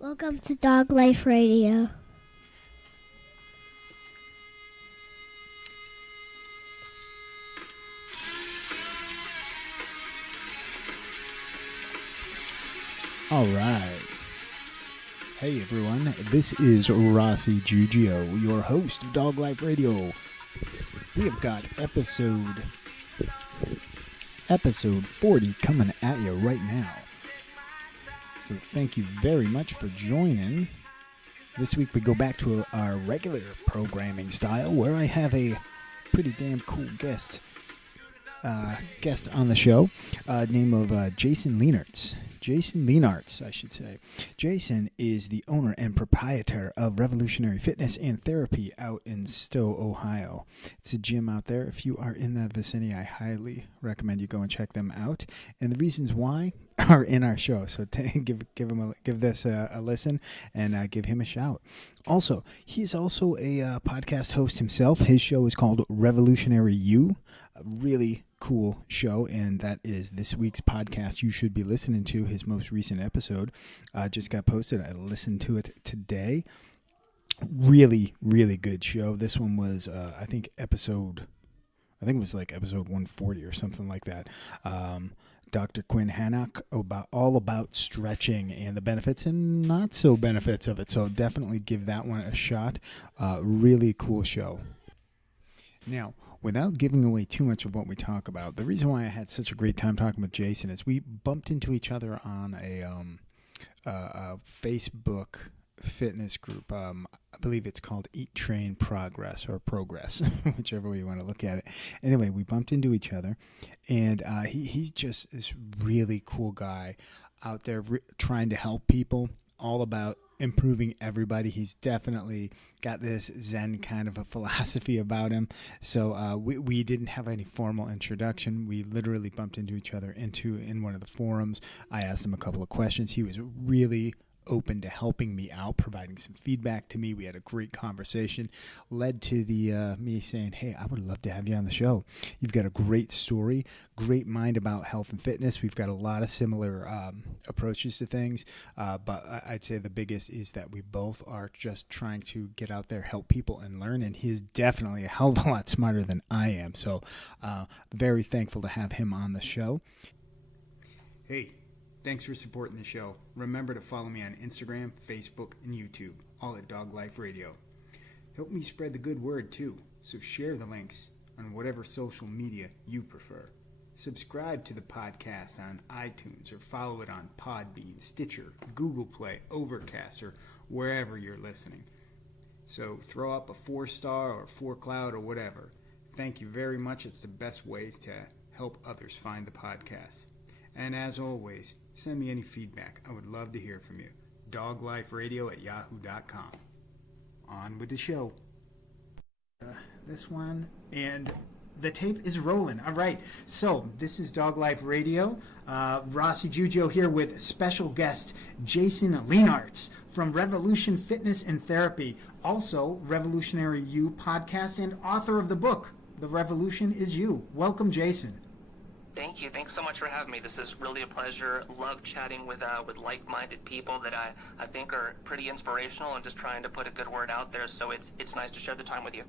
Welcome to Dog Life Radio. All right. Hey everyone, this is Rossi Giugio, your host of Dog Life Radio. We have got episode 40 coming at you right now. So thank you very much for joining. This week we go back to our regular programming style where I have a pretty damn cool guest on the show, name of JASON LEENAARTS. JASON LEENAARTS, I should say. Jason is the owner and proprietor of Revolutionary Fitness and Therapy out in Stowe, Ohio. It's a gym out there. If you are in that vicinity, I highly recommend you go and check them out. And the reasons why are in our show. So give this a listen and give him a shout. Also, he's also a podcast host himself. His show is called Revolutionary You, a really cool show, and that is this week's podcast you should be listening to. His most recent episode just got posted. I listened to it today. Really, really good show. This one was, I think it was like episode 140 or something like that. Dr. Quinn Hannock all about stretching and the benefits and not so benefits of it. So definitely give that one a shot. Really cool show. Now, without giving away too much of what we talk about, the reason why I had such a great time talking with Jason is we bumped into each other on a Facebook fitness group. I believe it's called Eat, Train, Progress, or Progress, whichever way you want to look at it. Anyway, we bumped into each other, and he's just this really cool guy out there trying to help people, all about improving everybody. He's definitely got this Zen kind of a philosophy about him. So we didn't have any formal introduction. We literally bumped into each other in one of the forums. I asked him a couple of questions. He was really open to helping me out, providing some feedback to me. We had a great conversation, led to the me saying, hey, I would love to have you on the show. You've got a great story, great mind about health and fitness. We've got a lot of similar approaches to things, but I'd say the biggest is that we both are just trying to get out there, help people, and learn, and he's definitely a hell of a lot smarter than I am. So very thankful to have him on the show. Hey, thanks for supporting the show. Remember to follow me on Instagram, Facebook, and YouTube, all at Dog Life Radio. Help me spread the good word too, so share the links on whatever social media you prefer. Subscribe to the podcast on iTunes or follow it on Podbean, Stitcher, Google Play, Overcast, or wherever you're listening. So throw up a 4-star or 4-cloud or whatever. Thank you very much. It's the best way to help others find the podcast. And as always, send me any feedback. I would love to hear from you. dogliferadio@yahoo.com. On with the show. This one, and the tape is rolling. All right, so this is Dog Life Radio. Rossi Giugio here with special guest JASON LEENAARTS from Revolution Fitness and Therapy. Also, Revolutionary You podcast and author of the book, The Revolution is You. Welcome, Jason. Thank you. Thanks so much for having me. This is really a pleasure. Love chatting with like-minded people that I think are pretty inspirational and just trying to put a good word out there. So it's nice to share the time with you.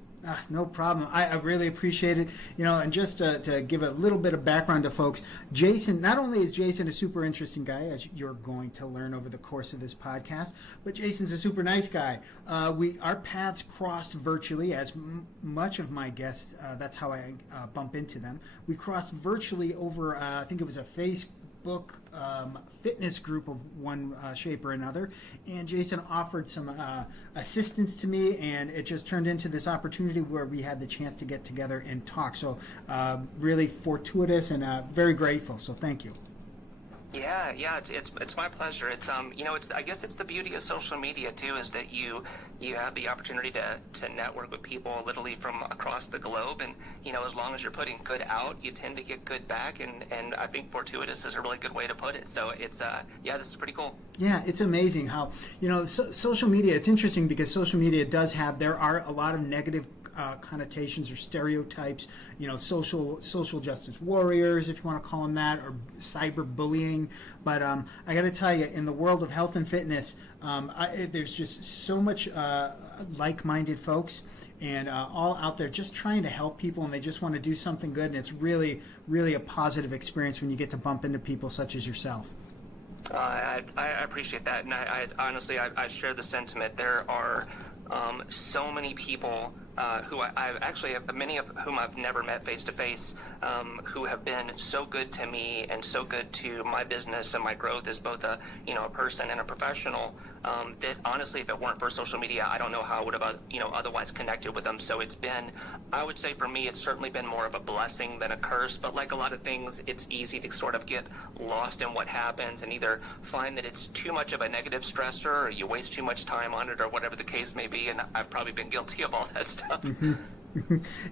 No problem. I really appreciate it. And just to give a little bit of background to folks, Jason, not only is Jason a super interesting guy, as you're going to learn over the course of this podcast, but Jason's a super nice guy. Our paths crossed virtually, as much of my guests, that's how I bump into them. We crossed virtually over, I think it was a Facebook fitness group of one shape or another, and Jason offered some assistance to me, and it just turned into this opportunity where we had the chance to get together and talk. So really fortuitous and very grateful. So thank you. Yeah, it's my pleasure. It's I guess it's the beauty of social media too, is that you have the opportunity to network with people literally from across the globe, and as long as you're putting good out, you tend to get good back, and I think fortuitous is a really good way to put it. So it's this is pretty cool. Yeah, it's amazing how social media. It's interesting because social media there are a lot of negative connotations or stereotypes, social justice warriors, if you want to call them that, or cyberbullying. But I got to tell you, in the world of health and fitness, there's just so much like-minded folks and all out there just trying to help people, and they just want to do something good. And it's really, really a positive experience when you get to bump into people such as yourself. I appreciate that, and I honestly share the sentiment. There are so many people who I've actually, many of whom I've never met face to face, who have been so good to me and so good to my business and my growth as both a person and a professional, that honestly, if it weren't for social media, I don't know how I would have otherwise connected with them. So it's been, I would say for me, it's certainly been more of a blessing than a curse. But like a lot of things, it's easy to sort of get lost in what happens and either find that it's too much of a negative stressor, or you waste too much time on it, or whatever the case may be. And I've probably been guilty of all that stuff.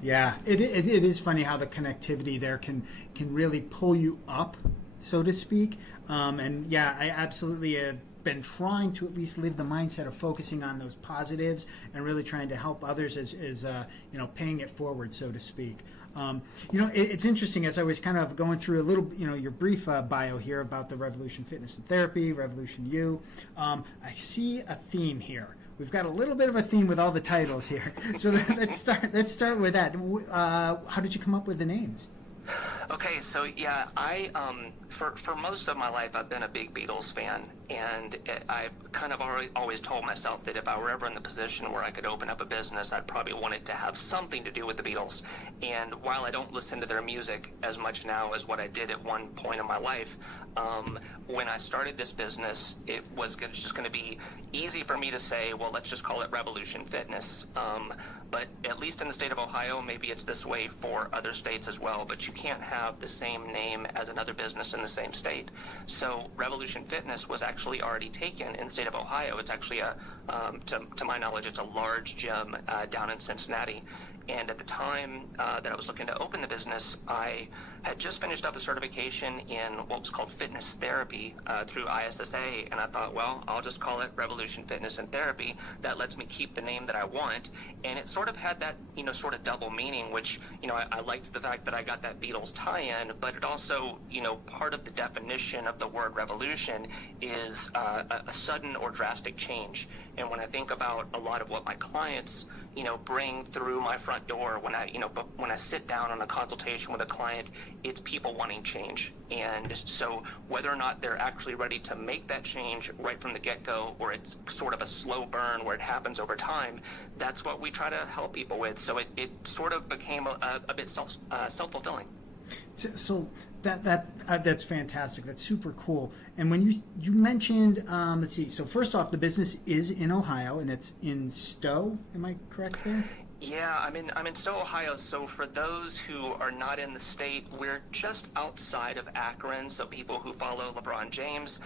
Yeah, it is funny how the connectivity there can really pull you up, so to speak. And yeah, I absolutely have been trying to at least live the mindset of focusing on those positives and really trying to help others as paying it forward, so to speak. It's interesting, as I was kind of going through a little, your brief bio here about the Revolution Fitness and Therapy, Revolution U. I see a theme here. We've got a little bit of a theme with all the titles here. So let's start with that. How did you come up with the names? Okay, so yeah, I for most of my life I've been a big Beatles fan, and I kind of always told myself that if I were ever in the position where I could open up a business, I'd probably want it to have something to do with the Beatles. And while I don't listen to their music as much now as what I did at one point in my life, when I started this business, it was just going to be easy for me to say, well, let's just call it Revolution Fitness. But at least in the state of Ohio, maybe it's this way for other states as well, but you can't have the same name as another business in the same state. So Revolution Fitness was actually already taken in the state of Ohio. It's actually to my knowledge, it's a large gym down in Cincinnati. And at the time that I was looking to open the business, I had just finished up a certification in what was called fitness therapy through ISSA. And I thought, well, I'll just call it Revolution Fitness and Therapy. That lets me keep the name that I want. And it sort of had that, sort of double meaning, which, I liked the fact that I got that Beatles tie-in, but it also, part of the definition of the word revolution is a sudden or drastic change. And when I think about a lot of what my clients, bring through my front door when I sit down on a consultation with a client, it's people wanting change. And so whether or not they're actually ready to make that change right from the get-go, or it's sort of a slow burn where it happens over time, that's what we try to help people with. So it sort of became a bit self-fulfilling. So that's fantastic. That's super cool. And when you mentioned, let's see. So first off, the business is in Ohio, and it's in Stowe. Am I correct there? Yeah, I'm in Stowe, Ohio. So for those who are not in the state, we're just outside of Akron. So people who follow LeBron James,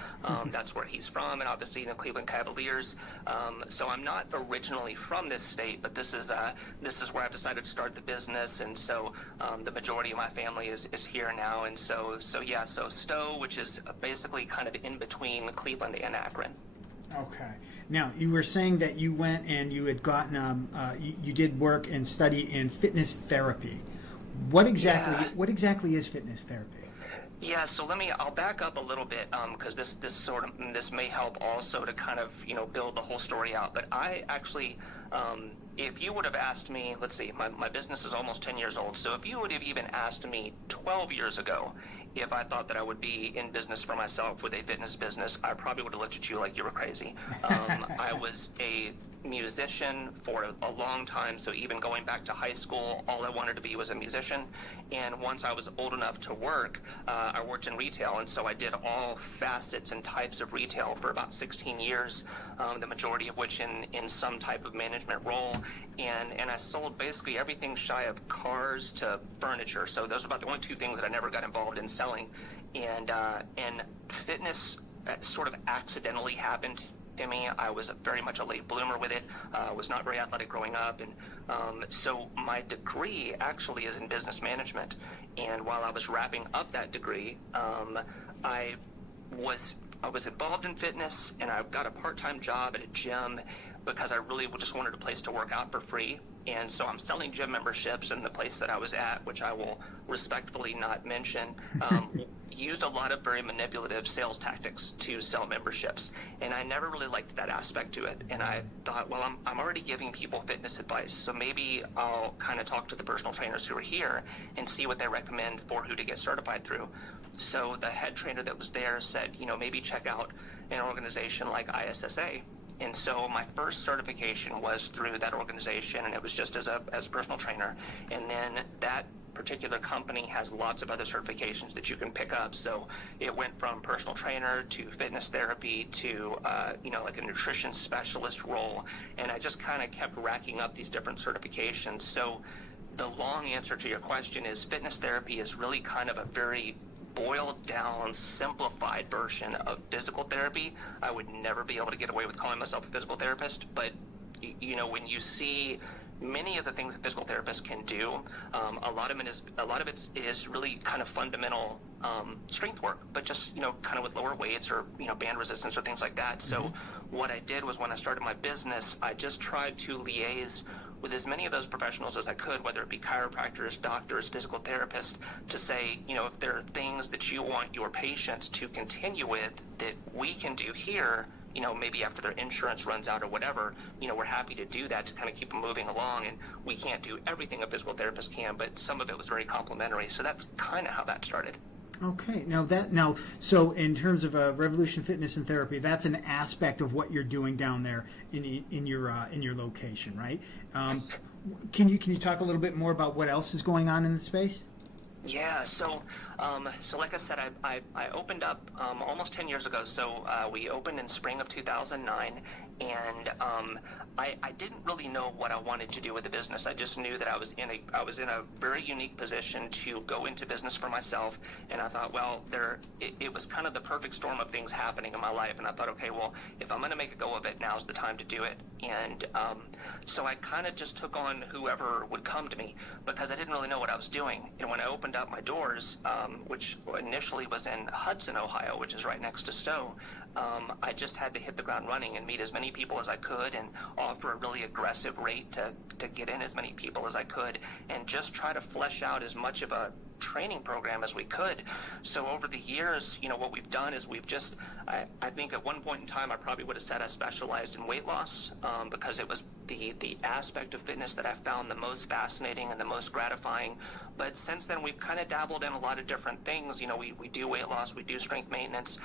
that's where he's from, and obviously the Cleveland Cavaliers. So I'm not originally from this state, but this is where I've decided to start the business, and so the majority of my family is here now. And so Stowe, which is basically kind of in between Cleveland and Akron. Okay. Now, you were saying that you went and you had gotten, you did work and study in fitness therapy. What exactly is fitness therapy? Yeah, so I'll back up a little bit because this may help also to kind of build the whole story out. But I actually, if you would have asked me, let's see, my business is almost 10 years old. So if you would have even asked me 12 years ago if I thought that I would be in business for myself with a fitness business, I probably would have looked at you like you were crazy. I was a musician for a long time, so even going back to high school, all I wanted to be was a musician. And once I was old enough to work, I worked in retail, and so I did all facets and types of retail for about 16 years, the majority of which in some type of management role. And I sold basically everything shy of cars to furniture. So those are about the only two things that I never got involved in selling. And fitness sort of accidentally happened to me. I was very much a late bloomer with it. Was not very athletic growing up, and so my degree actually is in business management. And while I was wrapping up that degree, I was involved in fitness, and I got a part-time job at a gym because I really just wanted a place to work out for free. And so I'm selling gym memberships, and the place that I was at, which I will respectfully not mention, used a lot of very manipulative sales tactics to sell memberships. And I never really liked that aspect to it. And I thought, well, I'm already giving people fitness advice, so maybe I'll kind of talk to the personal trainers who are here and see what they recommend for who to get certified through. So the head trainer that was there said, maybe check out an organization like ISSA. And so my first certification was through that organization, and it was just as a personal trainer. And then that particular company has lots of other certifications that you can pick up. So it went from personal trainer to fitness therapy to, like a nutrition specialist role. And I just kind of kept racking up these different certifications. So the long answer to your question is fitness therapy is really kind of a very boiled down, simplified version of physical therapy. I would never be able to get away with calling myself a physical therapist, but when you see many of the things that physical therapists can do, a lot of it is really kind of fundamental strength work, but just kind of with lower weights or band resistance or things like that. So what I did was, when I started my business, I just tried to liaise with as many of those professionals as I could, whether it be chiropractors, doctors, physical therapists, to say, if there are things that you want your patients to continue with that we can do here, maybe after their insurance runs out or whatever, we're happy to do that to kind of keep them moving along. And we can't do everything a physical therapist can, but some of it was very complimentary. So that's kind of how that started. Okay. So in terms of Revolution Fitness and Therapy, that's an aspect of what you're doing down there in your location, right? Can you talk a little bit more about what else is going on in the space? Yeah. So like I said, I opened up almost 10 years ago. So we opened in spring of 2009, and I didn't really know what I wanted to do with the business. I just knew that I was in a very unique position to go into business for myself, and I thought, well, it was kind of the perfect storm of things happening in my life, and I thought, okay, well, if I'm going to make a go of it, now's the time to do it. And so I kind of just took on whoever would come to me, because I didn't really know what I was doing. And when I opened up my doors, which initially was in Hudson, Ohio, which is right next to Stowe, I just had to hit the ground running and meet as many people as I could, and offer a really aggressive rate to get in as many people as I could, and just try to flesh out as much of a training program as we could. So over the years, what we've done is I think at one point in time I probably would have said I specialized in weight loss, because it was the aspect of fitness that I found the most fascinating and the most gratifying. But since then, we've kind of dabbled in a lot of different things. We do weight loss, we do strength maintenance.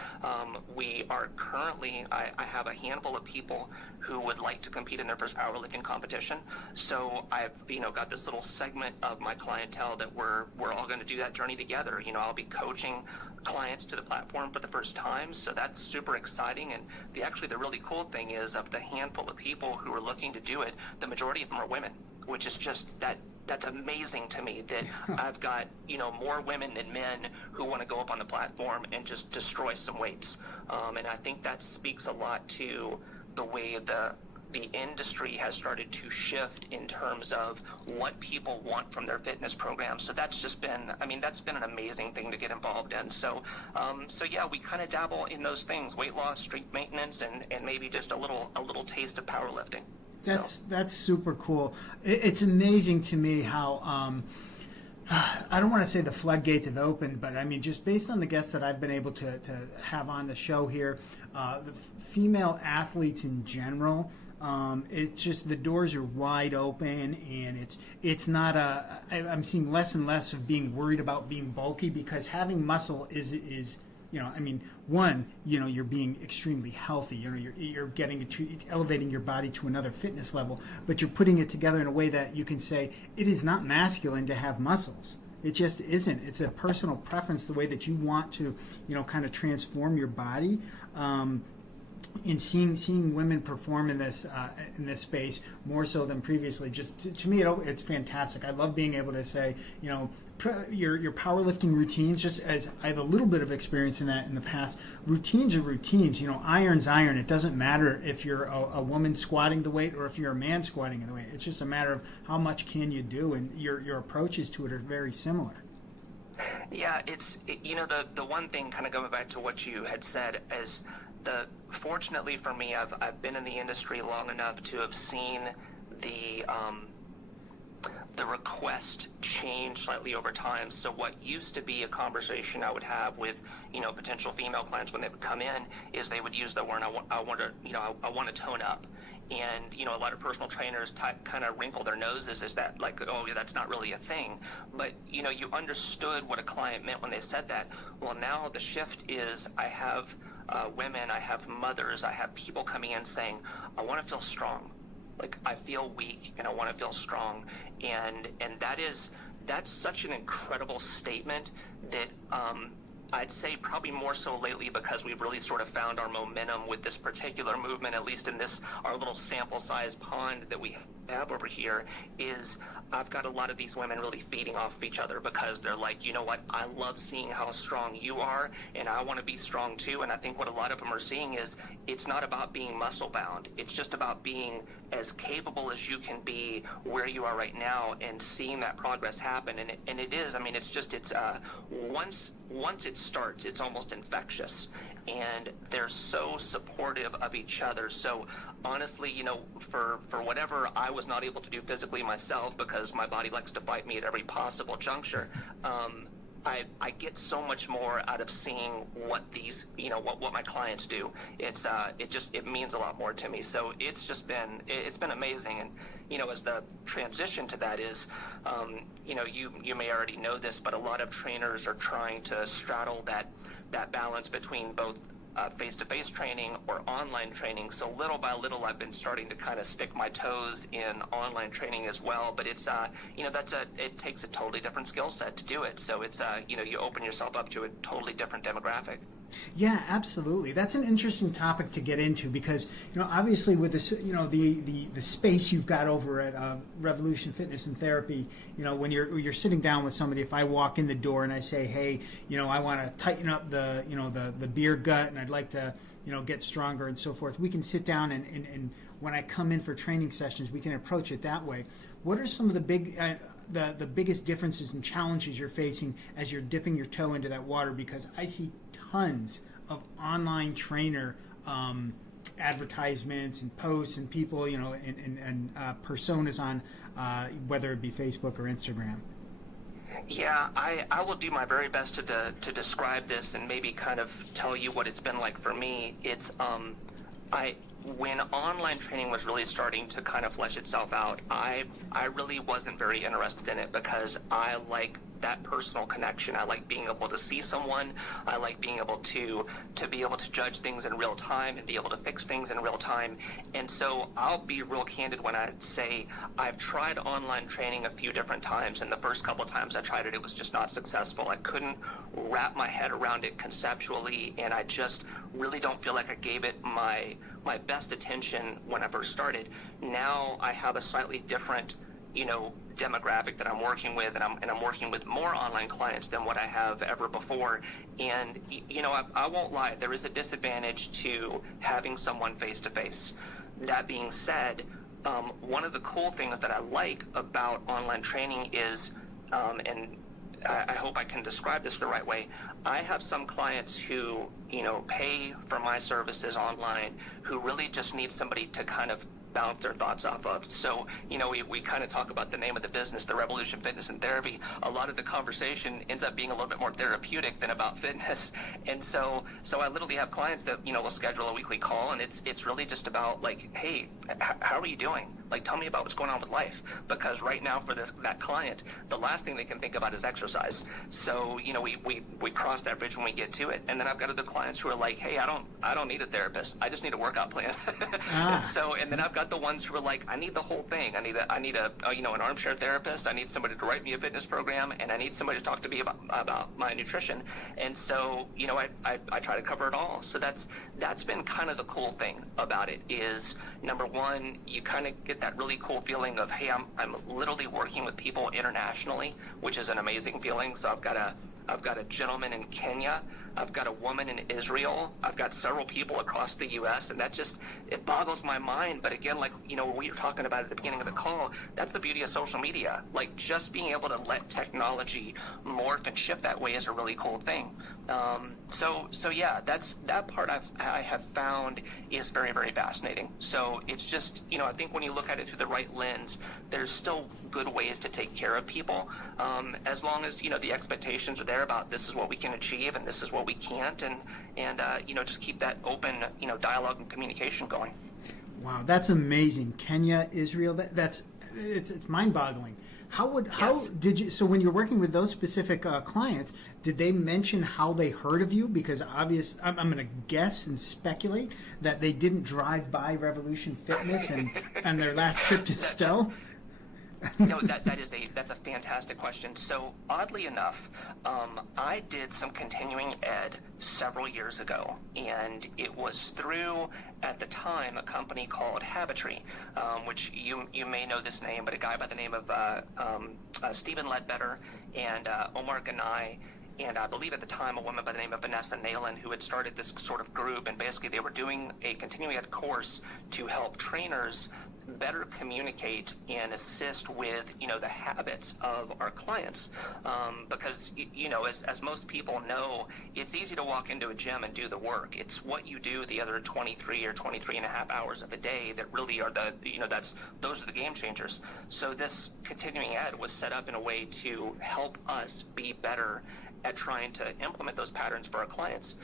We are currently, I have a handful of people who would like to compete in their first powerlifting competition. So I've, got this little segment of my clientele that we're all going to do that journey together. I'll be coaching clients to the platform for the first time, so that's super exciting. And the really cool thing is, of the handful of people who are looking to do it, the majority of them are women, which is just that's amazing to me, that I've got more women than men who want to go up on the platform and just destroy some weights. And I think that speaks a lot to the way the industry has started to shift in terms of what people want from their fitness programs. So that's just been, that's been an amazing thing to get involved in. So yeah, we kind of dabble in those things: weight loss, strength maintenance, and maybe just a little taste of powerlifting. That's super cool. It's amazing to me how I don't want to say the floodgates have opened, but just based on the guests that I've been able to have on the show here, the female athletes in general, it's just the doors are wide open, and it's not I'm seeing less and less of being worried about being bulky, because having muscle is you're being extremely healthy. You're elevating your body to another fitness level, but you're putting it together in a way that you can say it is not masculine to have muscles. It just isn't. It's a personal preference, the way that you want to, kind of transform your body. And seeing women perform in this space more so than previously, just to me, it's fantastic. I love being able to say, your powerlifting routines, just as I have a little bit of experience in that in the past. Routines are routines. Iron's iron. It doesn't matter if you're a woman squatting the weight or if you're a man squatting the weight. It's just a matter of how much can you do, and your approaches to it are very similar. Yeah, the one thing, kind of going back to what you had said, is fortunately for me, I've been in the industry long enough to have seen the request change slightly over time. So what used to be a conversation I would have with, potential female clients when they would come in is they would use the word, I want to tone up. And, a lot of personal trainers kind of wrinkle their noses as that, like, oh, yeah, that's not really a thing. But, you understood what a client meant when they said that. Well, now the shift is I have women, I have mothers, I have people coming in saying, I want to feel strong. Like, I feel weak and I want to feel strong. And that's such an incredible statement that I'd say probably more so lately because we've really sort of found our momentum with this particular movement, at least in our little sample size pond that we have over here, is I've got a lot of these women really feeding off of each other because they're like, you know what, I love seeing how strong you are and I want to be strong too. And I think what a lot of them are seeing is it's not about being muscle bound. It's just about being as capable as you can be where you are right now and seeing that progress happen. And it is, once it starts, it's almost infectious. And they're so supportive of each other. So honestly, for whatever I was not able to do physically myself because my body likes to fight me at every possible juncture, I get so much more out of seeing what these, what my clients do. It means a lot more to me. So it's been amazing. And, as the transition to that is, you may already know this, but a lot of trainers are trying to straddle that balance between both face-to-face training or online training. So little by little, I've been starting to kind of stick my toes in online training as well. But it's, it takes a totally different skill set to do it. So it's, you open yourself up to a totally different demographic. Yeah, absolutely. That's an interesting topic to get into because, obviously with this, the space you've got over at Revolution Fitness and Therapy, when you're sitting down with somebody, if I walk in the door and I say, hey, I want to tighten up the beer gut and I'd like to, get stronger and so forth, we can sit down and when I come in for training sessions, we can approach it that way. What are some of the the biggest differences and challenges you're facing as you're dipping your toe into that water? Because I see tons of online trainer advertisements and posts and people, and personas on whether it be Facebook or Instagram. Yeah, I will do my very best to describe this and maybe kind of tell you what it's been like for me. It's when online training was really starting to kind of flesh itself out, I really wasn't very interested in it because I like that personal connection. I like being able to see someone. I like being able to be able to judge things in real time and be able to fix things in real time. And so I'll be real candid when I say I've tried online training a few different times, and the first couple of times I tried it, it was just not successful. I couldn't wrap my head around it conceptually, and I just really don't feel like I gave it my best attention when I first started. Now I have a slightly different demographic that I'm working with, and I'm working with more online clients than what I have ever before. And I won't lie, there is a disadvantage to having someone face to face. That being said, one of the cool things that I like about online training is, and I hope I can describe this the right way, I have some clients who pay for my services online who really just need somebody to kind of bounce their thoughts off of. So, we kind of talk about the name of the business, the Revolution Fitness and Therapy. A lot of the conversation ends up being a little bit more therapeutic than about fitness. And so I literally have clients that, will schedule a weekly call, and it's really just about like, hey, how are you doing? Like, tell me about what's going on with life. Because right now for that client, the last thing they can think about is exercise. So, we cross that bridge when we get to it. And then I've got other clients who are like, hey, I don't need a therapist. I just need a workout plan. And then I've got the ones who are like, I need the whole thing. I need a an armchair therapist. I need somebody to write me a fitness program, and I need somebody to talk to me about my nutrition. And so, I try to cover it all. So that's been kind of the cool thing about it is, number one, you kind of get that really cool feeling of, hey, I'm literally working with people internationally, which is an amazing feeling. So I've got I've got a gentleman in Kenya. I've got a woman in Israel. I've got several people across the U.S., and that just, it boggles my mind. But again, like, what we were talking about at the beginning of the call, that's the beauty of social media. Like, just being able to let technology morph and shift that way is a really cool thing. So yeah, that part I have found is very, very fascinating. So it's just, I think when you look at it through the right lens, there's still good ways to take care of people, as long as, the expectations are there about this is what we can achieve and this is what we can't, and just keep that open, dialogue and communication going. Wow, that's amazing. Kenya, Israel, it's mind-boggling. Did you, so when you're working with those specific clients, did they mention how they heard of you? Because I'm going to guess and speculate that they didn't drive by Revolution Fitness and their last trip to Stowe. That's a fantastic question. So oddly enough, I did some continuing ed several years ago, and it was through, at the time, a company called Habitry, which you may know this name, but a guy by the name of Stephen Ledbetter and Omar Ganai, and I believe at the time a woman by the name of Vanessa Nalen, who had started this sort of group, and basically they were doing a continuing ed course to help trainers better communicate and assist with, the habits of our clients. Because, as most people know, it's easy to walk into a gym and do the work. It's what you do the other 23 or 23 and a half hours of a day that really are those are the game changers. So this continuing ed was set up in a way to help us be better at trying to implement those patterns for our clients.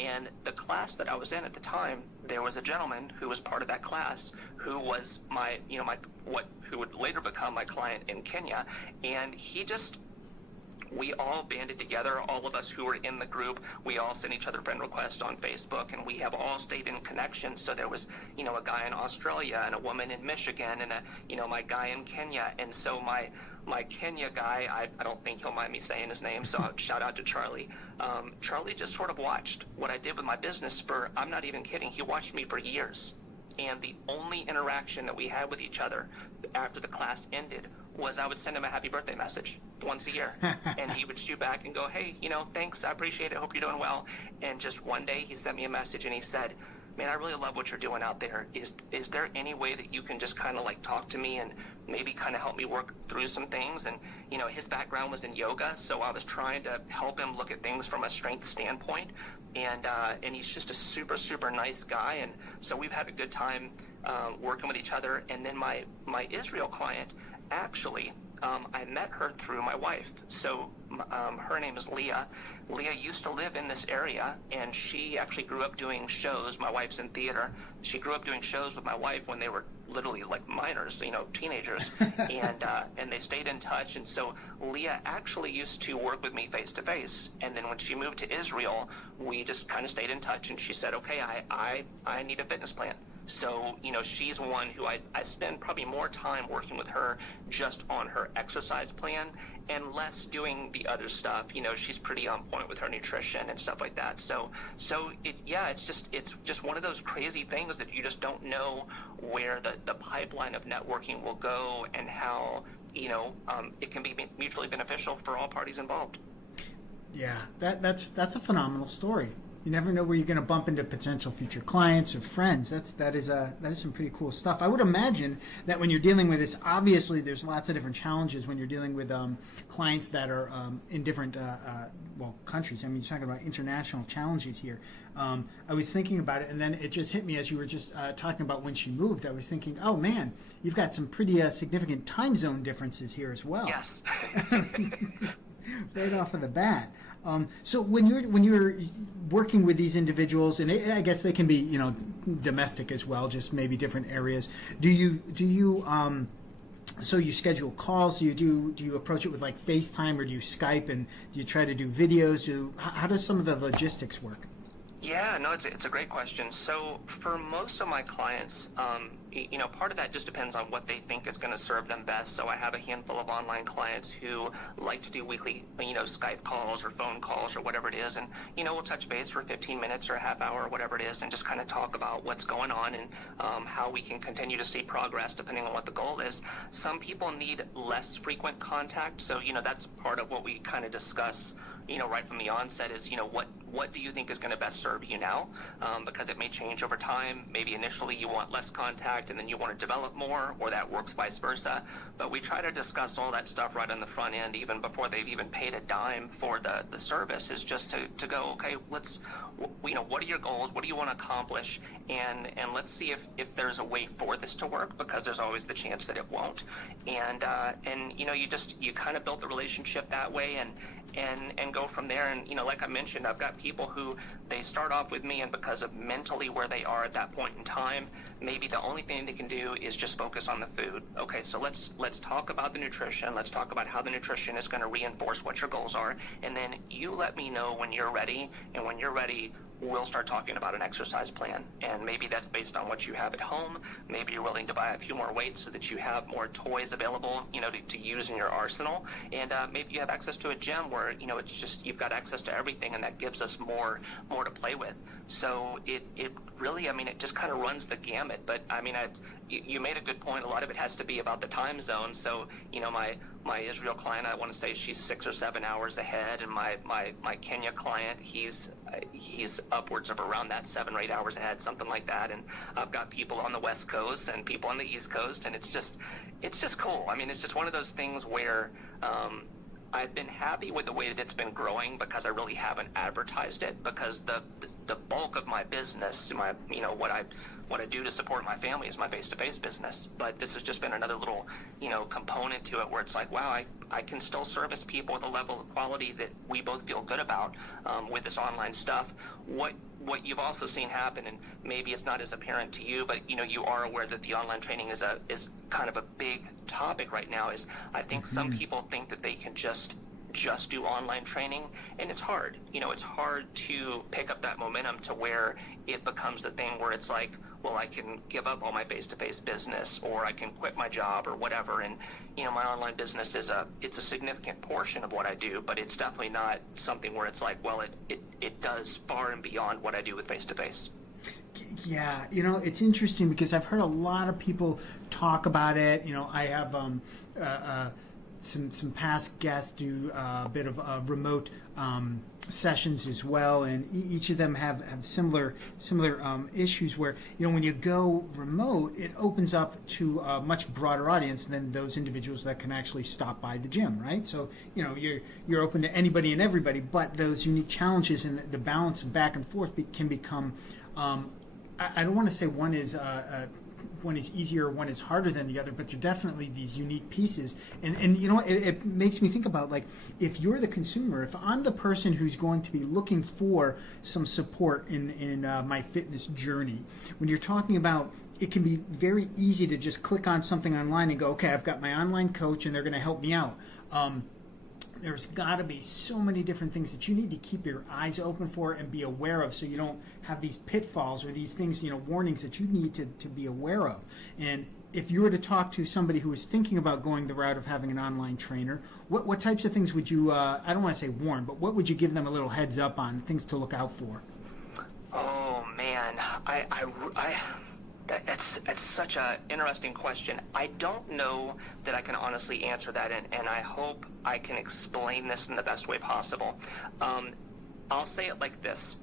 And the class that I was in at the time, there was a gentleman who was part of that class who was who would later become my client in Kenya. And we all banded together, all of us who were in the group. We all sent each other friend requests on Facebook, and we have all stayed in connection. So there was, a guy in Australia and a woman in Michigan and my guy in Kenya. And so my Kenya guy, I don't think he'll mind me saying his name, so I'll shout out to Charlie. Charlie just sort of watched what I did with my business for, I'm not even kidding, he watched me for years. And the only interaction that we had with each other after the class ended was I would send him a happy birthday message once a year. And he would shoot back and go, hey, thanks, I appreciate it, hope you're doing well. And just one day he sent me a message and he said, man, I really love what you're doing out there. Is there any way that you can just kind of like talk to me and maybe kind of help me work through some things? And, his background was in yoga, so I was trying to help him look at things from a strength standpoint. And he's just a super, super nice guy. And so we've had a good time working with each other. And then my Israel client, actually, I met her through my wife. So her name is Leah. Leah used to live in this area, and she actually grew up doing shows. My wife's in theater. She grew up doing shows with my wife when they were literally like minors, teenagers, and they stayed in touch. And so Leah actually used to work with me face to face. And then when she moved to Israel, we just kind of stayed in touch. And she said, okay, I need a fitness plan. So, she's one who I spend probably more time working with her just on her exercise plan and less doing the other stuff. She's pretty on point with her nutrition and stuff like that. So it's just one of those crazy things that you just don't know where the pipeline of networking will go and how, it can be mutually beneficial for all parties involved. Yeah, that's a phenomenal story. You never know where you're going to bump into potential future clients or friends. That is some pretty cool stuff. I would imagine that when you're dealing with this, obviously there's lots of different challenges when you're dealing with clients that are in different countries. I mean, you're talking about international challenges here. I was thinking about it, and then it just hit me as you were just talking about when she moved. I was thinking, oh man, you've got some pretty significant time zone differences here as well. Yes. Right off of the bat. So when you're working with these individuals, and I guess they can be domestic as well, just maybe different areas. Do you so you schedule calls? Do you approach it with like FaceTime, or do you Skype, and do you try to do videos? How does some of the logistics work? Yeah, no, it's a great question. So for most of my clients, part of that just depends on what they think is going to serve them best. So I have a handful of online clients who like to do weekly, Skype calls or phone calls or whatever it is. And, we'll touch base for 15 minutes or a half hour or whatever it is and just kind of talk about what's going on and how we can continue to see progress depending on what the goal is. Some people need less frequent contact. So, that's part of what we kind of discuss right from the onset is, what do you think is going to best serve you now? Because it may change over time. Maybe initially you want less contact and then you want to develop more, or that works vice versa. But we try to discuss all that stuff right on the front end, even before they've even paid a dime for the service, is just to go, okay, let's, what are your goals? What do you want to accomplish? And let's see if there's a way for this to work, because there's always the chance that it won't. And you kind of build the relationship that way and go from there. And, like I mentioned, I've got people who they start off with me, and because of mentally where they are at that point in time, maybe the only thing they can do is just focus on the food. Okay, so let's talk about the nutrition. Let's talk about how the nutrition is going to reinforce what your goals are. And then you let me know when you're ready. And when you're ready, we'll start talking about an exercise plan. And maybe that's based on what you have at home. Maybe you're willing to buy a few more weights so that you have more toys available, to use in your arsenal. And maybe you have access to a gym where, it's just, you've got access to everything, and that gives us more to play with. So it really, it just kind of runs the gamut. But you made a good point. A lot of it has to be about the time zone. So, my Israel client, I want to say she's 6 or 7 hours ahead, and my Kenya client, he's upwards of around that 7 or 8 hours ahead, something like that. And I've got people on the West Coast and people on the East Coast, and it's just cool. It's just one of those things where I've been happy with the way that it's been growing, because I really haven't advertised it, because the bulk of my business, what I do to support my family is my face-to-face business. But this has just been another little, component to it, where it's like, wow, I can still service people with a level of quality that we both feel good about with this online stuff. What you've also seen happen, and maybe it's not as apparent to you, but you are aware that the online training is kind of a big topic right now. Is I think some people think that they can just do online training, and it's hard. It's hard to pick up that momentum to where it becomes the thing where it's like, well, I can give up all my face-to-face business, or I can quit my job, or whatever. And my online business it's a significant portion of what I do, but it's definitely not something where it's like, well, it does far and beyond what I do with face-to-face. Yeah, it's interesting, because I've heard a lot of people talk about it. I have some past guests do a bit of remote sessions as well, and each of them have similar issues where when you go remote, it opens up to a much broader audience than those individuals that can actually stop by the gym, right? So you're open to anybody and everybody, but those unique challenges and the balance back and forth can become I don't want to say one is easier, one is harder than the other, but they're definitely these unique pieces. And it makes me think about, like, if you're the consumer, if I'm the person who's going to be looking for some support in my fitness journey, when you're talking about, it can be very easy to just click on something online and go, okay, I've got my online coach and they're going to help me out. There's got to be so many different things that you need to keep your eyes open for and be aware of, so you don't have these pitfalls or these things, warnings that you need to be aware of. And if you were to talk to somebody who was thinking about going the route of having an online trainer, what types of things would you, I don't want to say warn, but what would you give them a little heads up on, things to look out for? Oh, man. That's such an interesting question. I don't know that I can honestly answer that, and I hope I can explain this in the best way possible. I'll say it like this.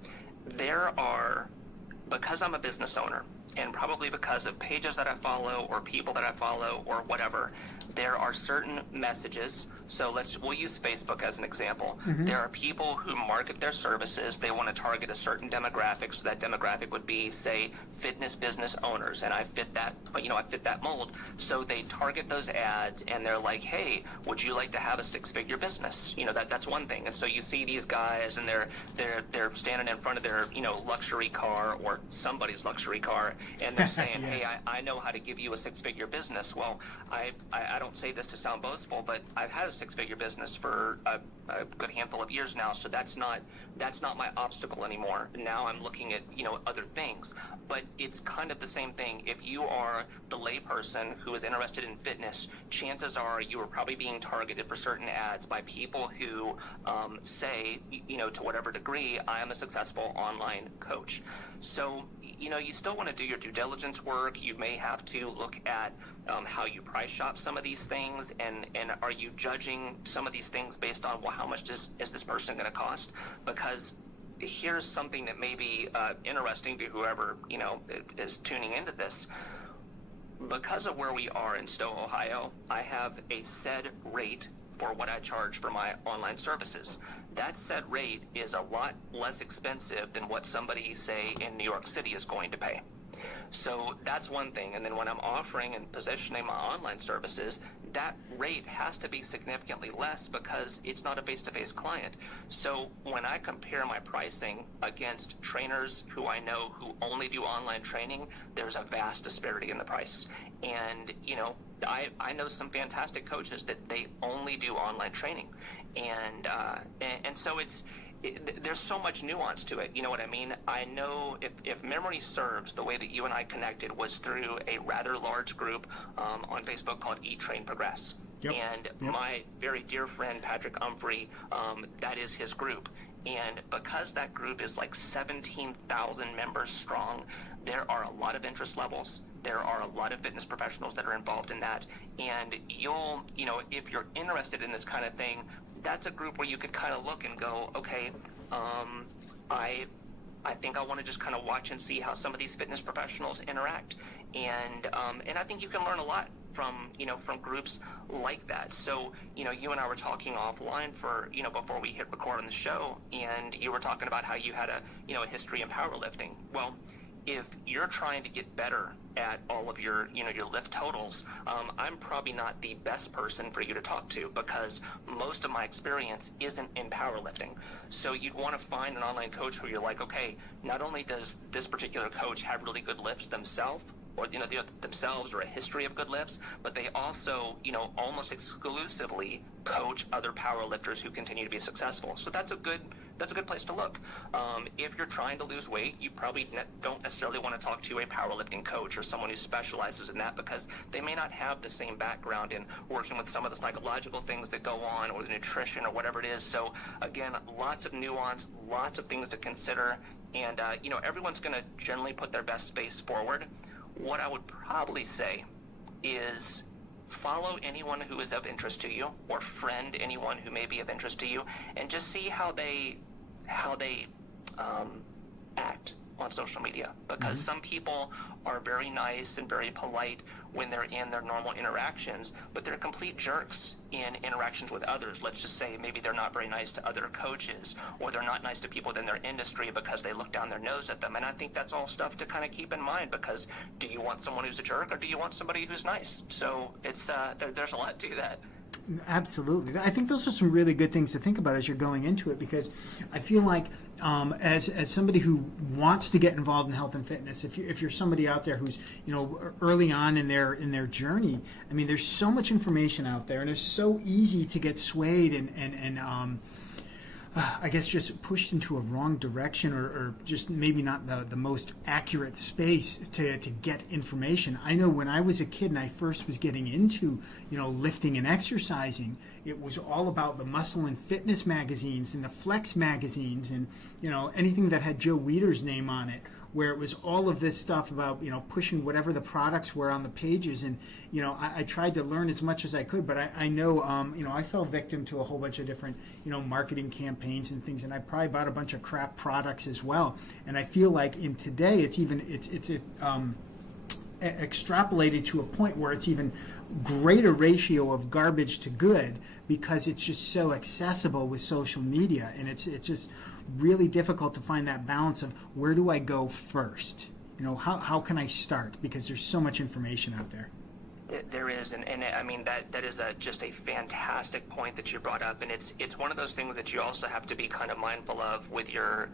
Because I'm a business owner, and probably because of pages that I follow or people that I follow or whatever, there are certain messages. So we'll use Facebook as an example. Mm-hmm. There are people who market their services. They want to target a certain demographic. So that demographic would be, say, fitness business owners, and I fit that mold. So they target those ads, and they're like, hey, would you like to have a 6-figure business? That's one thing. And so you see these guys, and they're standing in front of their luxury car or somebody's luxury car, and they're saying, yes. Hey, I know how to give you a 6-figure business. Well, I don't say this to sound boastful, but I've had a 6-figure business for a good handful of years now, so that's not my obstacle anymore. Now I'm looking at other things, but it's kind of the same thing. If you are the layperson who is interested in fitness, chances are you are probably being targeted for certain ads by people who say, to whatever degree, I am a successful online coach. So you still want to do your due diligence work. You may have to look at how you price shop some of these things, and are you judging some of these things based on, well, how much is this person going to cost? Because here's something that may be interesting to whoever, is tuning into this. Because of where we are in Stowe, Ohio, I have a set rate for what I charge for my online services. That set rate is a lot less expensive than what somebody, say, in New York City is going to pay. So that's one thing. And then when I'm offering and positioning my online services, that rate has to be significantly less because it's not a face-to-face client. So when I compare my pricing against trainers who I know who only do online training, there's a vast disparity in the price. And, I know some fantastic coaches that they only do online training. And so there's so much nuance to it. You know what I mean? I know if memory serves, the way that you and I connected was through a rather large group on Facebook called Eat, Train, Progress. Yep. And my very dear friend, Patrick Humphrey, that is his group. And because that group is like 17,000 members strong, there are a lot of interest levels. There are a lot of fitness professionals that are involved in that. And if you're interested in this kind of thing, that's a group where you could kind of look and go, okay, I think I want to just kind of watch and see how some of these fitness professionals interact. And I think you can learn a lot from groups like that. So, you and I were talking offline before we hit record on the show, and you were talking about how you had a history in powerlifting. Well, if you're trying to get better at all of your lift totals, I'm probably not the best person for you to talk to because most of my experience isn't in powerlifting. So you'd want to find an online coach who you're like, okay, not only does this particular coach have really good lifts themselves, or themselves, or a history of good lifts, but they also almost exclusively coach other powerlifters who continue to be successful. So that's a good place to look. If you're trying to lose weight, you probably don't necessarily want to talk to a powerlifting coach or someone who specializes in that because they may not have the same background in working with some of the psychological things that go on or the nutrition or whatever it is. So again, lots of nuance, lots of things to consider, and everyone's going to generally put their best face forward. What I would probably say is follow anyone who is of interest to you, or friend anyone who may be of interest to you, and just see how they act on social media. Because some people are very nice and very polite when they're in their normal interactions, but they're complete jerks in interactions with others. Let's just say maybe they're not very nice to other coaches, or they're not nice to people within their industry because they look down their nose at them. And I think that's all stuff to kind of keep in mind, because do you want someone who's a jerk, or do you want somebody who's nice? So it's there's a lot to that. Absolutely. I think those are some really good things to think about as you're going into it, because I feel like as somebody who wants to get involved in health and fitness, if you're somebody out there who's early on in their journey, I mean, there's so much information out there, and it's so easy to get swayed and I guess just pushed into a wrong direction, or just maybe not the most accurate space to get information. I know when I was a kid and I first was getting into lifting and exercising, it was all about the Muscle and Fitness magazines and the Flex magazines and anything that had Joe Weider's name on it, where it was all of this stuff about pushing whatever the products were on the pages. And I tried to learn as much as I could, but I know I fell victim to a whole bunch of different marketing campaigns and things, and I probably bought a bunch of crap products as well. And I feel like in today it's extrapolated to a point where it's even greater ratio of garbage to good, because it's just so accessible with social media, and it's just really difficult to find that balance of where do I go first? How can I start? Because there's so much information out there. There is, and I mean that is just a fantastic point that you brought up, and it's one of those things that you also have to be kind of mindful of with your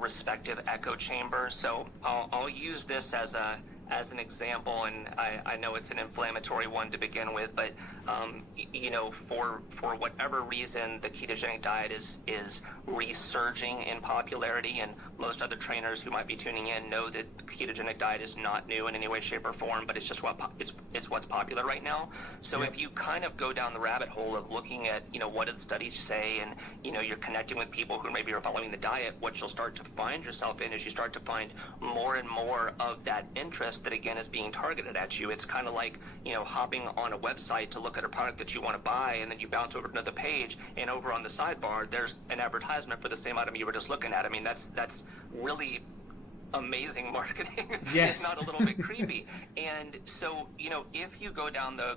respective echo chamber. So I'll use this as an example, and I know it's an inflammatory one to begin with, but for whatever reason, the ketogenic diet is resurging in popularity, and most other trainers who might be tuning in know that the ketogenic diet is not new in any way, shape, or form, but it's just it's what's popular right now. So if you kind of go down the rabbit hole of looking at, what do the studies say, and, you're connecting with people who maybe are following the diet, what you'll start to find yourself in is you start to find more and more of that interest that, again, is being targeted at you. It's kind of like, hopping on a website to look at a product that you want to buy, and then you bounce over to another page, and over on the sidebar, there's an advertisement for the same item you were just looking at. I mean, that's really amazing marketing. Yes. It's not a little bit creepy. And so, if you go down the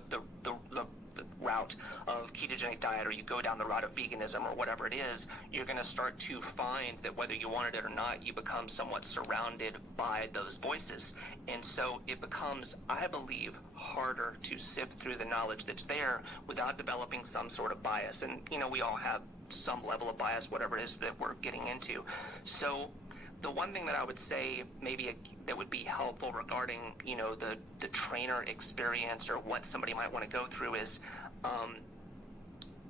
route of ketogenic diet, or you go down the route of veganism, or whatever it is, you're going to start to find that whether you wanted it or not, you become somewhat surrounded by those voices. And so it becomes, I believe, harder to sift through the knowledge that's there without developing some sort of bias. And, we all have some level of bias, whatever it is that we're getting into. So the one thing that I would say maybe that would be helpful regarding, the trainer experience, or what somebody might want to go through, is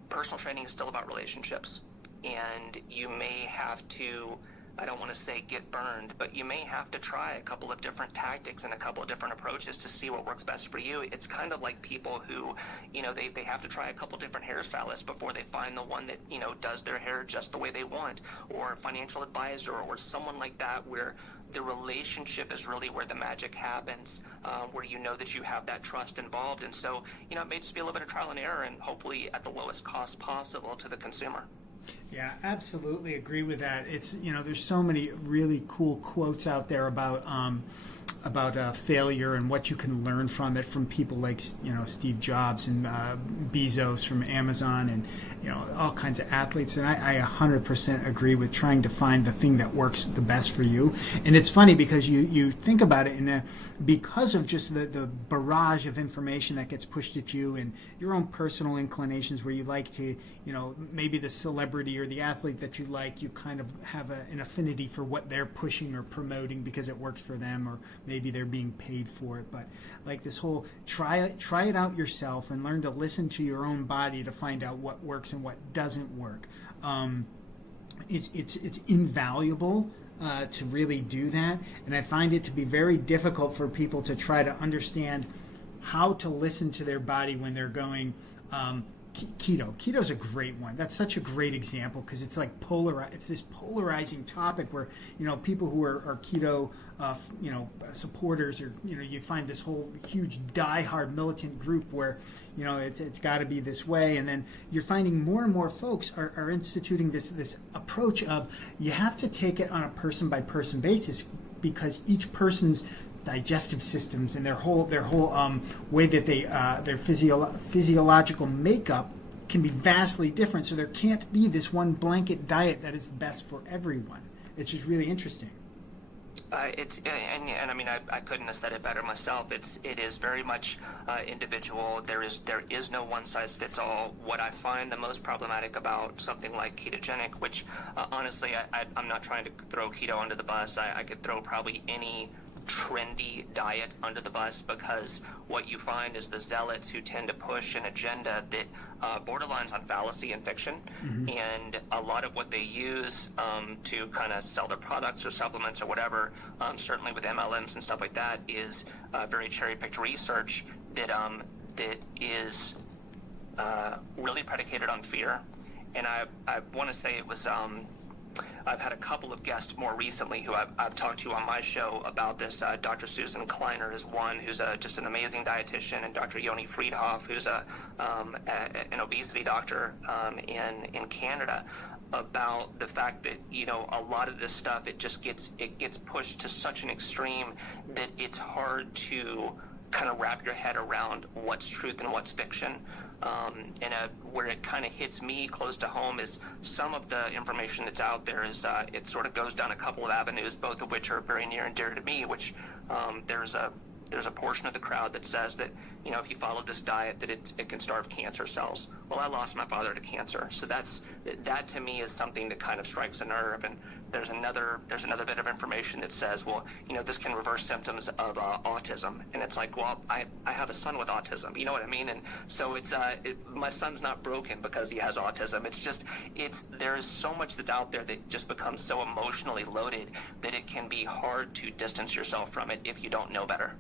personal training is still about relationships. And you may have to, I don't want to say get burned, but you may have to try a couple of different tactics and a couple of different approaches to see what works best for you. It's kind of like people who, they have to try a couple different hairstylists before they find the one that, does their hair just the way they want, or a financial advisor, or someone like that, where the relationship is really where the magic happens, where that you have that trust involved. And so, it may just be a little bit of trial and error, and hopefully at the lowest cost possible to the consumer. Yeah, absolutely agree with that. It's, there's so many really cool quotes out there about failure and what you can learn from it, from people like, Steve Jobs and Bezos from Amazon, and, all kinds of athletes. And I 100% agree with trying to find the thing that works the best for you. And it's funny because you think about it, and because of just the barrage of information that gets pushed at you, and your own personal inclinations where you like to, maybe the celebrity or the athlete that you like, you kind of have an affinity for what they're pushing or promoting because it works for them, or maybe they're being paid for it. But like this whole try it out yourself and learn to listen to your own body to find out what works and what doesn't work. It's invaluable to really do that, and I find it to be very difficult for people to try to understand how to listen to their body when they're going keto. Keto's a great one. That's such a great example because it's like it's this polarizing topic where, people who are keto, supporters, or, you find this whole huge diehard militant group where, it's got to be this way. And then you're finding more and more folks are instituting this approach of you have to take it on a person by person basis, because each person's digestive systems and their whole way that they their physiological makeup can be vastly different. So there can't be this one blanket diet that is best for everyone. It's just really interesting. And I mean, I couldn't have said it better myself. It is very much individual. There is no one size fits all. What I find the most problematic about something like ketogenic, which honestly I'm not trying to throw keto under the bus. I could throw probably any trendy diet under the bus, because what you find is the zealots who tend to push an agenda that borderlines on fallacy and fiction. Mm-hmm. And a lot of what they use to kind of sell their products or supplements or whatever, certainly with MLMs and stuff like that, is very cherry-picked research that is really predicated on fear. And I want to say it was I've had a couple of guests more recently who I've talked to on my show about this. Dr. Susan Kleiner is one, who's just an amazing dietitian, and Dr. Yoni Friedhoff, who's an obesity doctor in Canada, about the fact that a lot of this stuff it gets pushed to such an extreme that it's hard to kind of wrap your head around what's truth and what's fiction. And where it kind of hits me close to home is some of the information that's out there is it sort of goes down a couple of avenues, both of which are very near and dear to me, which there's a portion of the crowd that says that, if you follow this diet, that it can starve cancer cells. Well, I lost my father to cancer. So that to me is something that kind of strikes a nerve. And there's another bit of information that says, well, this can reverse symptoms of autism, and it's like, well, I have a son with autism, you know what I mean? And so it's my son's not broken because he has autism. There is so much that's out there that just becomes so emotionally loaded that it can be hard to distance yourself from it if you don't know better.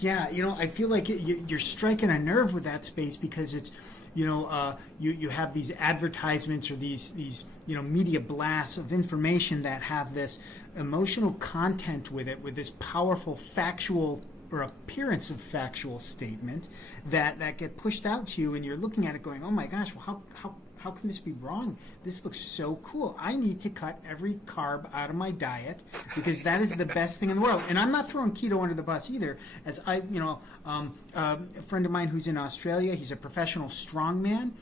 Yeah, I feel like you're striking a nerve with that space, because it's, you have these advertisements or these media blasts of information that have this emotional content with it, with this powerful factual or appearance of factual statement that get pushed out to you, and you're looking at it going, oh my gosh, well, how can this be wrong? This looks so cool. I need to cut every carb out of my diet because that is the best thing in the world. And I'm not throwing keto under the bus either. As a friend of mine who's in Australia, he's a professional strongman.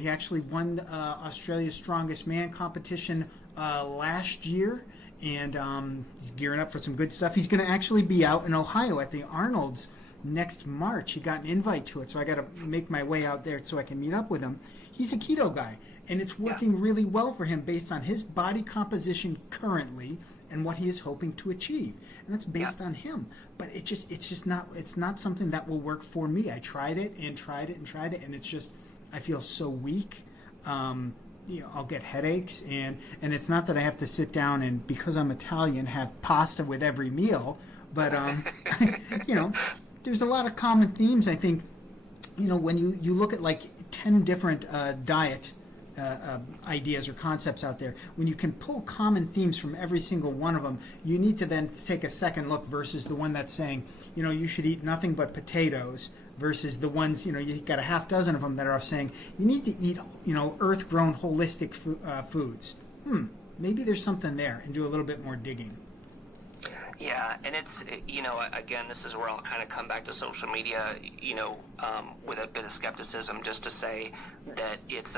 He actually won Australia's Strongest Man competition last year, and he's gearing up for some good stuff. He's going to actually be out in Ohio at the Arnold's next March. He got an invite to it, so I got to make my way out there so I can meet up with him. He's a keto guy, and it's working really well for him based on his body composition currently and what he is hoping to achieve, and that's based on him. But it's not something that will work for me. I tried it, and it's just, I feel so weak. I'll get headaches, and it's not that I have to sit down and, because I'm Italian, have pasta with every meal, but there's a lot of common themes, I think. When you look at like 10 different diet ideas or concepts out there, when you can pull common themes from every single one of them, you need to then take a second look versus the one that's saying, you should eat nothing but potatoes, versus the ones, you got a half dozen of them that are saying you need to eat, earth-grown holistic foods. Maybe there's something there, and do a little bit more digging. Yeah, and it's, again, this is where I'll kind of come back to social media, with a bit of skepticism, just to say that it's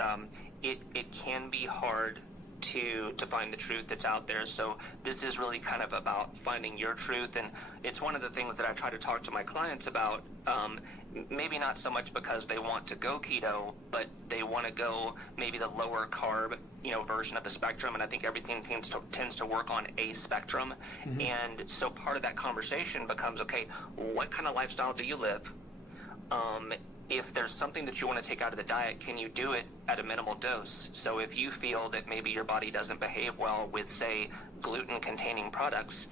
it can be hard to find the truth that's out there. So this is really kind of about finding your truth, and it's one of the things that I try to talk to my clients about. Maybe not so much because they want to go keto, but they want to go maybe the lower carb, version of the spectrum. And I think everything tends to work on a spectrum. Mm-hmm. And so part of that conversation becomes, okay, what kind of lifestyle do you live? If there's something that you want to take out of the diet, can you do it at a minimal dose? So if you feel that maybe your body doesn't behave well with, say, gluten-containing products,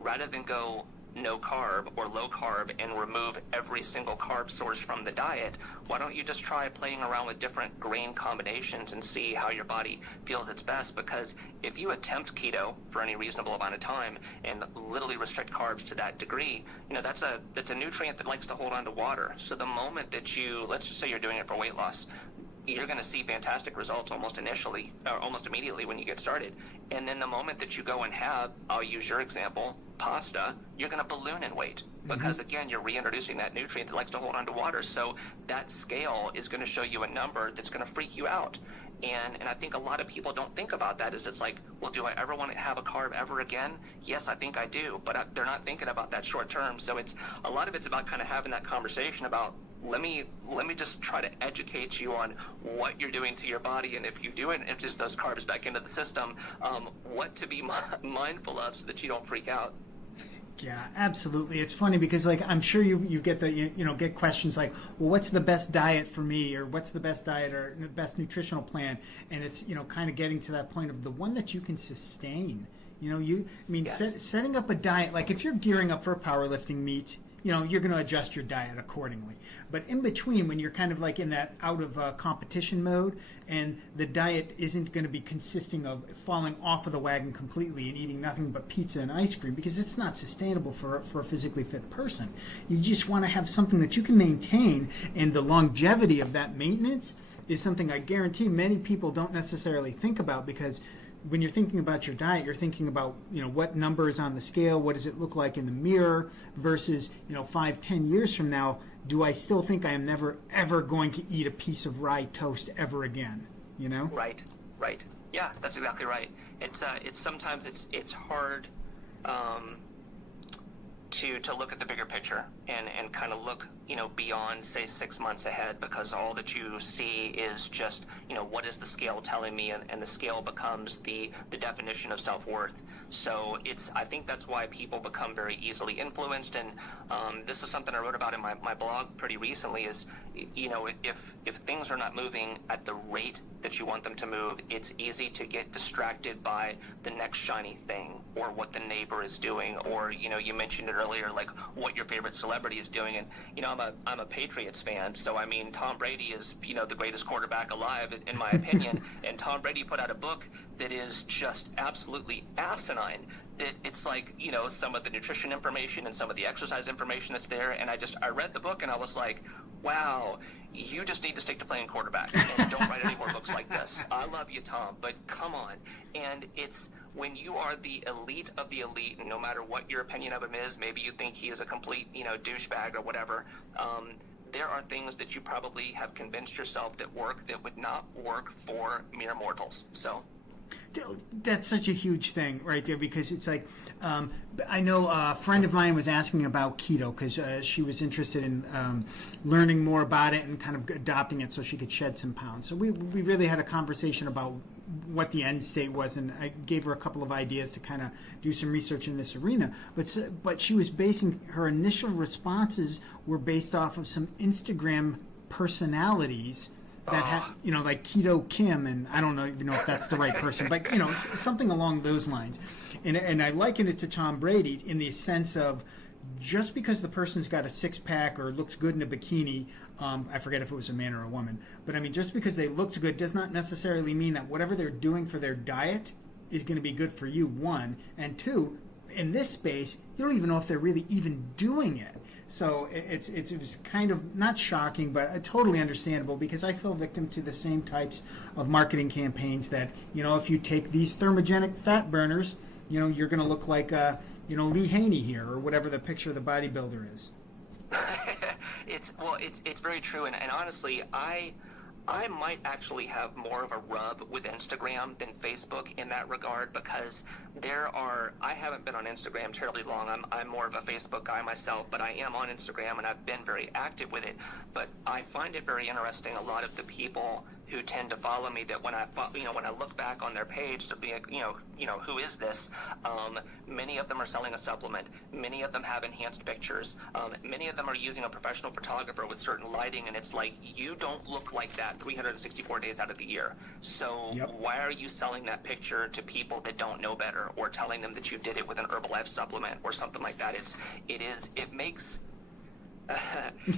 rather than go no carb or low carb and remove every single carb source from the diet, why don't you just try playing around with different grain combinations and see how your body feels its best? Because if you attempt keto for any reasonable amount of time and literally restrict carbs to that degree, that's a nutrient that likes to hold on to water. So the moment that let's just say you're doing it for weight loss, you're going to see fantastic results almost immediately when you get started. And then the moment that you go and have, I'll use your example, pasta, you're going to balloon in weight because, again, you're reintroducing that nutrient that likes to hold on to water. So that scale is going to show you a number that's going to freak you out. And I think a lot of people don't think about that. Is it's like, well, do I ever want to have a carb ever again? Yes, I think I do, but they're not thinking about that short term. So a lot of it's about kind of having that conversation about, let me just try to educate you on what you're doing to your body, and if you do it, introduce those carbs back into the system, what to be mindful of so that you don't freak out. Yeah, absolutely. It's funny because, like, I'm sure you get get questions like, well, what's the best diet for me, or what's the best diet or the best nutritional plan? And it's, kind of getting to that point of the one that you can sustain. Yes. Setting up a diet, like if you're gearing up for a powerlifting meet, you're going to adjust your diet accordingly. But in between, when you're kind of like in that out of competition mode, and the diet isn't going to be consisting of falling off of the wagon completely and eating nothing but pizza and ice cream, because it's not sustainable for a physically fit person. You just want to have something that you can maintain, and the longevity of that maintenance is something I guarantee many people don't necessarily think about, because when you're thinking about your diet, you're thinking about, what number is on the scale, what does it look like in the mirror, versus, 5-10 years from now, do I still think I am never, ever going to eat a piece of rye toast ever again, Right. Yeah, that's exactly right. It's sometimes it's hard to look at the bigger picture and kind of look, beyond, say, 6 months ahead, because all that you see is just, what is the scale telling me, and the scale becomes the definition of self-worth. So I think that's why people become very easily influenced, and this is something I wrote about in my blog pretty recently, is, if things are not moving at the rate that you want them to move, it's easy to get distracted by the next shiny thing, or what the neighbor is doing, or, you mentioned it earlier, like what your favorite celebrity is doing. And, I'm a Patriots fan, so I mean, Tom Brady is, the greatest quarterback alive, in my opinion. And Tom Brady put out a book that is just absolutely asinine. That it's like, some of the nutrition information and some of the exercise information that's there, and I read the book and I was like, wow, you just need to stick to playing quarterback and don't write any more books like this. I love you, Tom, but come on. And it's when you are the elite of the elite, and no matter what your opinion of him is, maybe you think he is a complete, douchebag or whatever, there are things that you probably have convinced yourself that work that would not work for mere mortals. So that's such a huge thing right there, because it's like, I know a friend of mine was asking about keto because she was interested in learning more about it and kind of adopting it so she could shed some pounds. So we really had a conversation about what the end state was, and I gave her a couple of ideas to kind of do some research in this arena. But she was basing her initial responses were based off of some Instagram personalities that have, like Keto Kim, and I don't even know if that's the right person, but something along those lines. And I liken it to Tom Brady in the sense of, just because the person's got a six-pack or looks good in a bikini, I forget if it was a man or a woman, but I mean, just because they looked good does not necessarily mean that whatever they're doing for their diet is going to be good for you, one. And two, in this space, you don't even know if they're really even doing it. So it was kind of not shocking, but totally understandable, because I fell victim to the same types of marketing campaigns that, if you take these thermogenic fat burners, you're going to look like, Lee Haney here, or whatever the picture of the bodybuilder is. It's very true, and honestly, I might actually have more of a rub with Instagram than Facebook in that regard, because I haven't been on Instagram terribly long. I'm more of a Facebook guy myself, but I am on Instagram and I've been very active with it. But I find it very interesting, a lot of the people who tend to follow me, that when I look back on their page to be, who is this? Many of them are selling a supplement. Many of them have enhanced pictures. Many of them are using a professional photographer with certain lighting, and it's like, you don't look like that 364 days out of the year. So Why are you selling that picture to people that don't know better, or telling them that you did it with an Herbalife supplement or something like that? It makes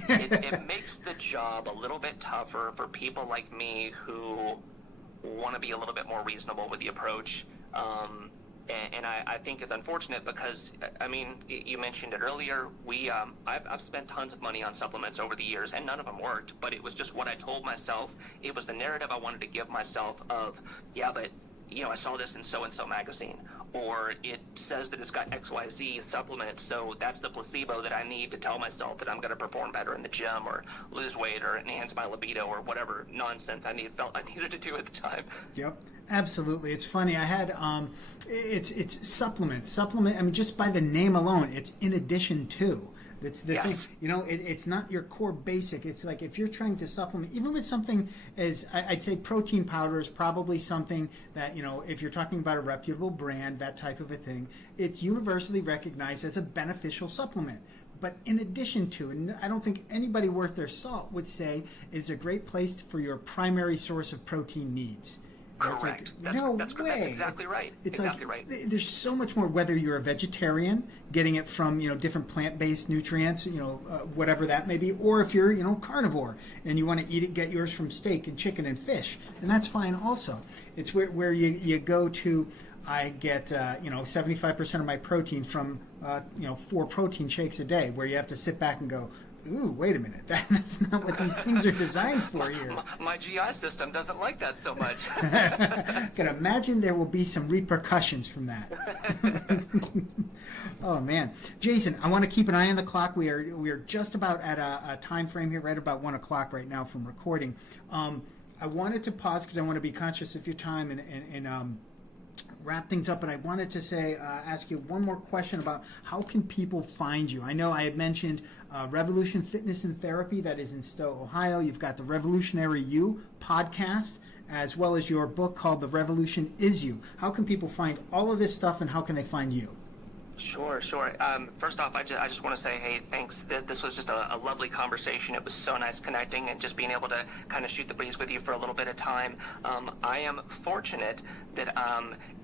it makes the job a little bit tougher for people like me who want to be a little bit more reasonable with the approach. And I think it's unfortunate, because, I mean, you mentioned it earlier. I've spent tons of money on supplements over the years, and none of them worked. But it was just what I told myself. It was the narrative I wanted to give myself of, but I saw this in so-and-so magazine, or it says that it's got XYZ supplement, so that's the placebo that I need to tell myself that I'm going to perform better in the gym, or lose weight, or enhance my libido, or whatever nonsense I needed to do at the time. Yep. Absolutely. It's funny. I had it's supplement. I mean, just by the name alone, it's in addition to. That's the thing. It's not your core basic. It's like, if you're trying to supplement, even with something as, I'd say protein powder is probably something that, if you're talking about a reputable brand, that type of a thing, it's universally recognized as a beneficial supplement. But in addition to, and I don't think anybody worth their salt would say it's a great place for your primary source of protein needs. Correct. Like, that's exactly right. It's exactly like, right. There's so much more, whether you're a vegetarian, getting it from, different plant-based nutrients, whatever that may be, or if you're, carnivore and you want to eat it, get yours from steak and chicken and fish, and that's fine also. It's where you go to, I get, 75% of my protein from, 4 protein shakes a day, where you have to sit back and go, ooh, wait a minute. That's not what these things are designed for here. My GI system doesn't like that so much. I can imagine there will be some repercussions from that. Oh, man. Jason, I want to keep an eye on the clock. We are just about at a time frame here, right about 1 o'clock right now from recording. I wanted to pause because I want to be conscious of your time and wrap things up, but I wanted to say, ask you one more question about how can people find you? I know I had mentioned Revolution Fitness and Therapy that is in Stowe, Ohio. You've got the Revolutionary You podcast, as well as your book called The Revolution Is You. How can people find all of this stuff, and how can they find you? Sure. First off, I just want to say, hey, thanks. This was just a lovely conversation. It was so nice connecting and just being able to kind of shoot the breeze with you for a little bit of time. I am fortunate that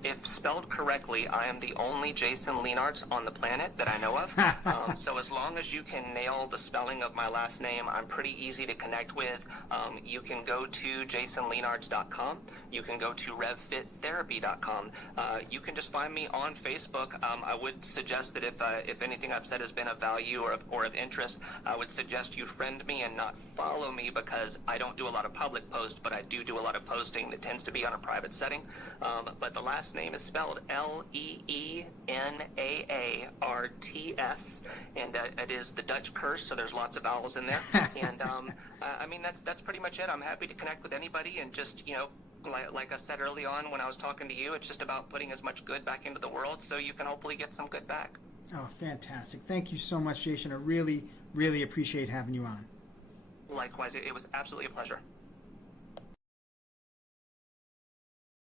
if spelled correctly, I am the only Jason Leeenaarts on the planet that I know of. So as long as you can nail the spelling of my last name, I'm pretty easy to connect with. You can go to jasonleenaarts.com. You can go to revfittherapy.com. You can just find me on Facebook. I would suggest that if anything I've said has been of value or of interest, I would suggest you friend me and not follow me, because I don't do a lot of public posts, but I do a lot of posting that tends to be on a private setting. But the last name is spelled Leeenaarts, and it is the Dutch curse, so there's lots of vowels in there. And I mean, that's pretty much it. I'm happy to connect with anybody, and just, like I said early on when I was talking to you, it's just about putting as much good back into the world so you can hopefully get some good back. Oh, fantastic. Thank you so much, Jason. I really, really appreciate having you on. Likewise, it was absolutely a pleasure.